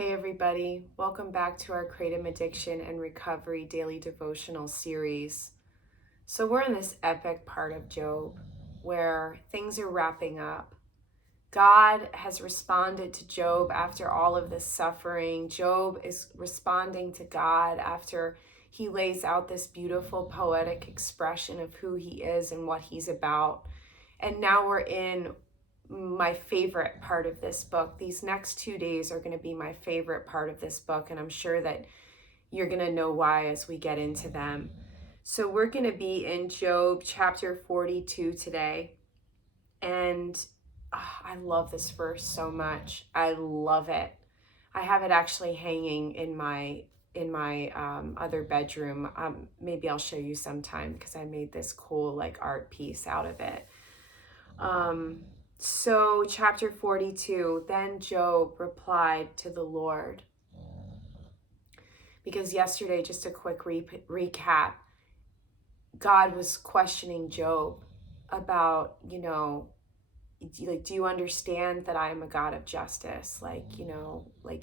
Hey everybody, welcome back to our Kratom Addiction and Recovery Daily Devotional series. So we're in this epic part of Job where things are wrapping up. God has responded to Job after all of this suffering. Job is responding to God after he lays out this beautiful poetic expression of who he is and what he's about. And now we're in my favorite part of this book. These next 2 days are going to be my favorite part of this book, and I'm sure that you're going to know why as we get into them. So we're going to be in Job chapter 42 today, and I love this verse so much. I love it. I have it actually hanging in my other bedroom. Maybe I'll show you sometime because I made this cool like art piece out of it. So chapter 42, then Job replied to the Lord. Because yesterday, just a quick recap, God was questioning Job about, like, do you understand that I am a God of justice? Like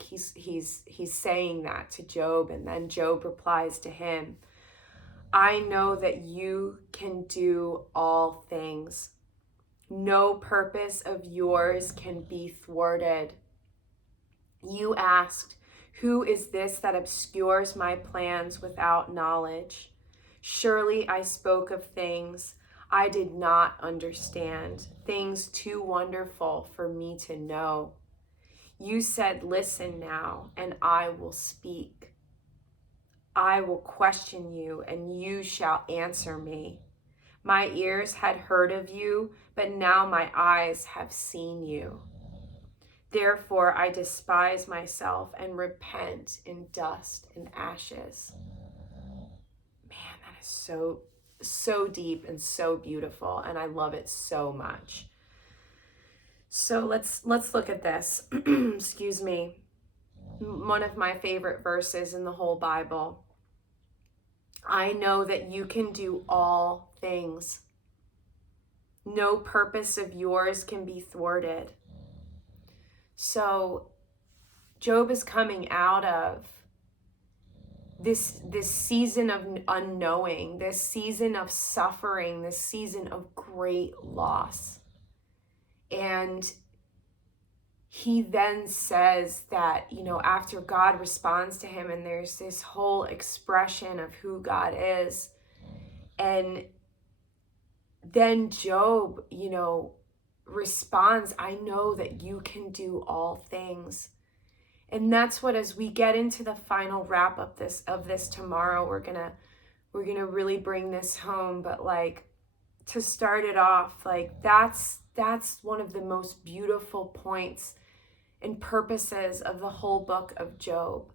he's saying that to Job, and then Job replies to him, I know that you can do all things. No purpose of yours can be thwarted. You asked, who is this that obscures my plans without knowledge? Surely I spoke of things I did not understand, things too wonderful for me to know. You said, listen now, and I will speak. I will question you, and you shall answer me. My ears had heard of you, but now my eyes have seen you. Therefore I despise myself and repent in dust and ashes. Man, that is so deep and so beautiful, and I love it so much. So let's look at this. Excuse me. One of my favorite verses in the whole Bible. I know that you can do all things. No purpose of yours can be thwarted. So Job is coming out of this season of unknowing, this season of suffering, this season of great loss. And he then says that, after God responds to him, and there's this whole expression of who God is, and then Job, responds, I know that you can do all things. And that's what, as we get into the final wrap up of this tomorrow, we're gonna really bring this home. But like, to start it off, like that's one of the most beautiful points and purposes of the whole book of Job,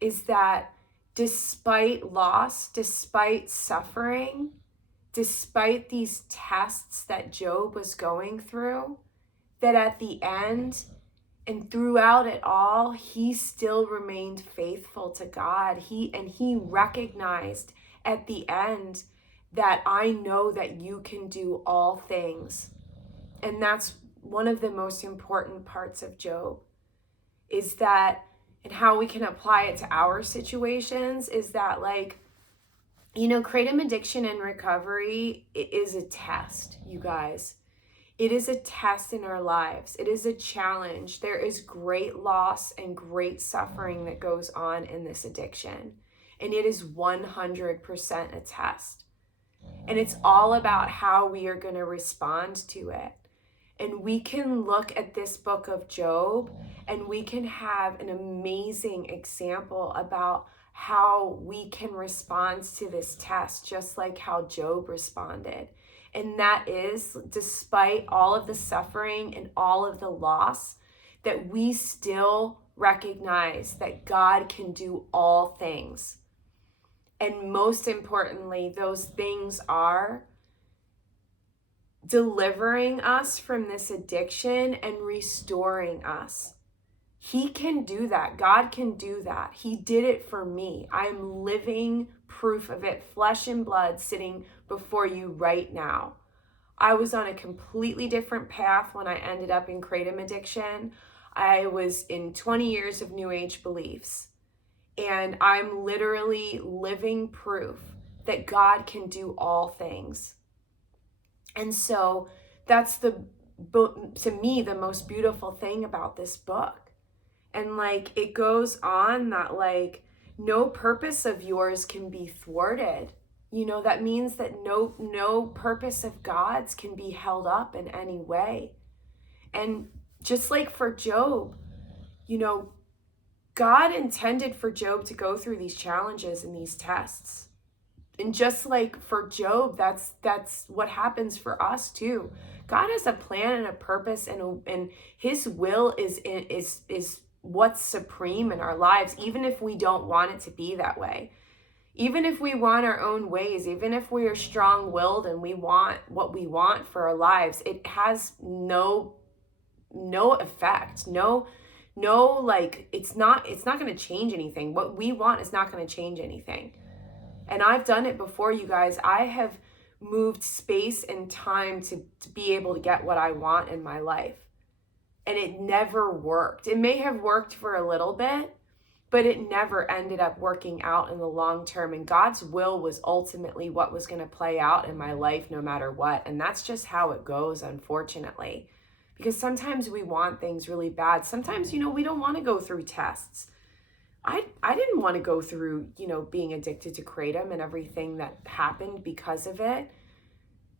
is that despite loss, despite suffering, despite these tests that Job was going through, that at the end and throughout it all, he still remained faithful to God. He recognized at the end that I know that you can do all things. And that's one of the most important parts of Job, is that, and how we can apply it to our situations, is that, like, kratom addiction and recovery is a test, you guys. It is a test in our lives. It is a challenge. There is great loss and great suffering that goes on in this addiction. And it is 100% a test. And it's all about how we are going to respond to it. And we can look at this book of Job, and we can have an amazing example about how we can respond to this test, just like how Job responded. And that is, despite all of the suffering and all of the loss, that we still recognize that God can do all things. And most importantly, those things are delivering us from this addiction and restoring us. He can do that. God can do that. He did it for me. I'm living proof of it, flesh and blood, sitting before you right now. I was on a completely different path when I ended up in kratom addiction. I was in 20 years of New Age beliefs, and I'm literally living proof that God can do all things. And so that's to me, the most beautiful thing about this book. And like, it goes on that like, no purpose of yours can be thwarted. That means that no purpose of God's can be held up in any way. And just like for Job, God intended for Job to go through these challenges and these tests. And just like for Job, that's what happens for us too. God has a plan and a purpose, and his will is what's supreme in our lives, even if we don't want it to be that way. Even if we want our own ways, even if we are strong-willed and we want what we want for our lives, it has no effect. No, like, it's not going to change anything. What we want is not going to change anything. And I've done it before, you guys. I have moved space and time to be able to get what I want in my life. And it never worked. It may have worked for a little bit, but it never ended up working out in the long term. And God's will was ultimately what was going to play out in my life no matter what. And that's just how it goes, unfortunately. Because sometimes we want things really bad. Sometimes, we don't want to go through tests. I didn't want to go through, being addicted to kratom and everything that happened because of it.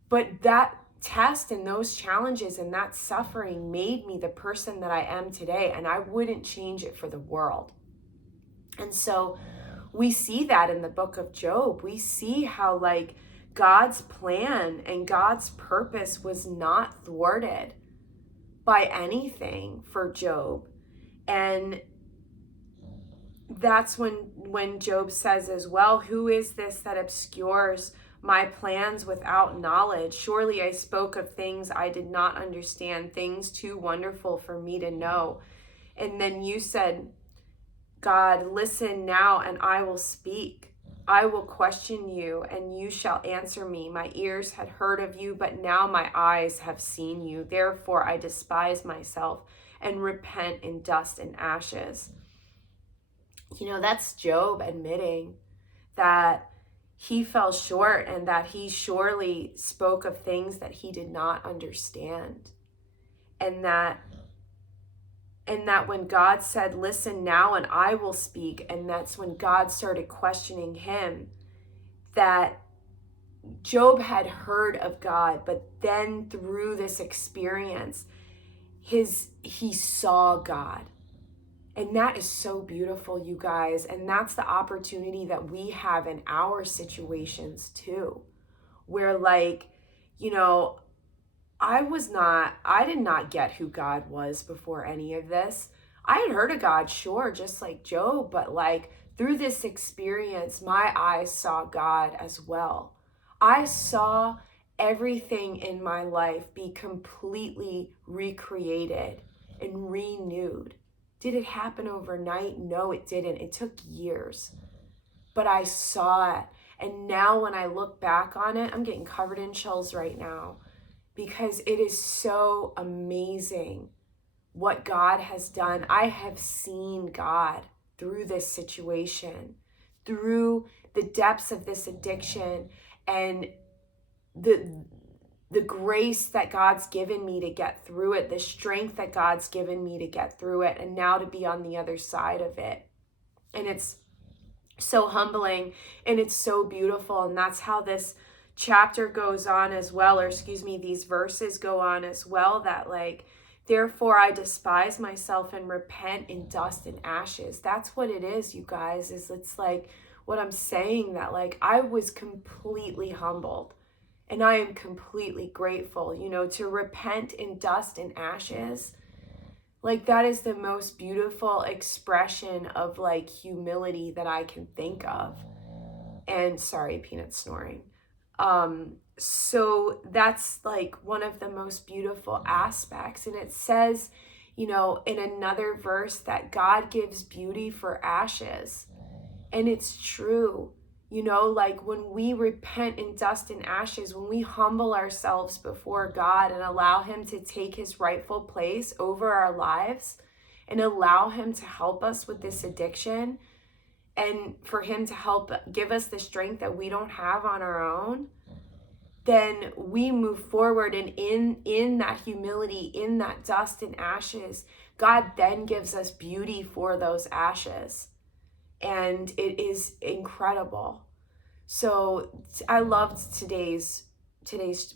But that test and those challenges and that suffering made me the person that I am today. And I wouldn't change it for the world. And so we see that in the book of Job. We see how like God's plan and God's purpose was not thwarted by anything for Job. And that's when Job says as well, who is this that obscures my plans without knowledge? Surely I spoke of things I did not understand, things too wonderful for me to know. And then you said, God, listen now and I will speak. I will question you and you shall answer me. My ears had heard of you, but now my eyes have seen you. Therefore I despise myself and repent in dust and ashes. That's Job admitting that he fell short and that he surely spoke of things that he did not understand. And that when God said, listen now and I will speak, and that's when God started questioning him, that Job had heard of God, but then through this experience, he saw God. And that is so beautiful, you guys. And that's the opportunity that we have in our situations too, where like, I did not get who God was before any of this. I had heard of God, sure, just like Job, but like through this experience, my eyes saw God as well. I saw everything in my life be completely recreated and renewed. Did it happen overnight? No, it didn't. It took years, but I saw it. And now when I look back on it, I'm getting covered in chills right now, because it is so amazing what God has done. I have seen God through this situation, through the depths of this addiction, and the grace that God's given me to get through it, the strength that God's given me to get through it, and now to be on the other side of it. And it's so humbling and it's so beautiful. And that's how this chapter goes on as well, these verses go on as well, that like, therefore I despise myself and repent in dust and ashes. That's what it is, you guys, it's like what I'm saying, that like I was completely humbled. And I am completely grateful, to repent in dust and ashes. Like that is the most beautiful expression of like humility that I can think of. And sorry, Peanut snoring. So that's like one of the most beautiful aspects. And it says, in another verse that God gives beauty for ashes. And it's true. Like when we repent in dust and ashes, when we humble ourselves before God and allow him to take his rightful place over our lives, and allow him to help us with this addiction, and for him to help give us the strength that we don't have on our own, then we move forward. And in that humility, in that dust and ashes, God then gives us beauty for those ashes. And it is incredible. So I loved today's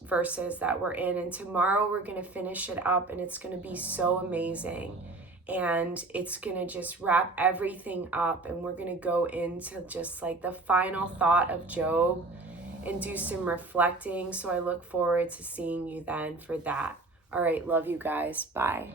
verses that we're in, and tomorrow we're going to finish it up, and it's going to be so amazing, and it's going to just wrap everything up, and we're going to go into just like the final thought of Job and do some reflecting. So I look forward to seeing you then for that. All right, love you guys. Bye.